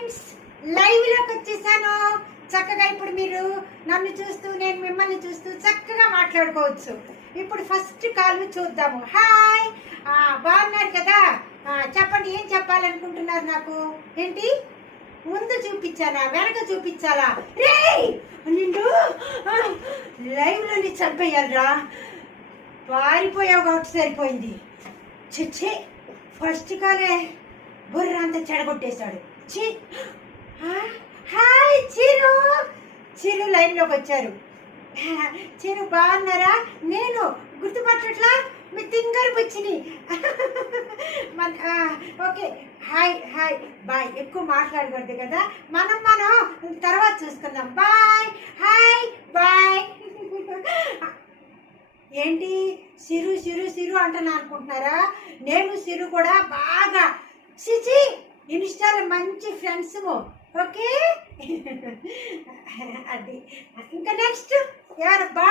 Friends, live లోకి వచ్చేసాను. చక్కగా ఇప్పుడు మీరు నన్ను చూస్తూ నేను మిమ్మల్ని చూస్తూ చక్కగా మాట్లాడుకోవచ్చు. ఇప్పుడు ఫస్ట్ కాల్ చూద్దాము. హాయ్, బాగున్నారు కదా? చెప్పండి, ఏం చెప్పాలనుకుంటున్నారు? నాకు ఏంటి ముందు చూపించాలా వెనక చూపించాలా? రే నిన్ను లైవ్ లోని చంపేయాలరా. పారిపోయావు కాబట్టి సరిపోయింది. చిచ్చే, ఫస్ట్ కాలే బుర్ర అంతా చెడగొట్టేశాడు. హాయ్ చిరు, చిరు లైన్ లోకి వచ్చారు. చిరు బాగున్నారా? నేను గుర్తుపట్టట్లా, మీ తింగరు వచ్చింది. Okay, hi hi bye. ఎక్కువ మాట్లాడకూడదు కదా, మనం తర్వాత చూసుకుందాం. Bye, hi bye. ఏంటి సిరు సిరు సిరు అంటున్నా అనుకుంటున్నారా? నేను సిరు కూడా బాగా చిచి ఇన్స్టాలో మంచి ఫ్రెండ్స్. ఓకే, అది ఇంకా నెక్స్ట్ ఎవరబ్బా?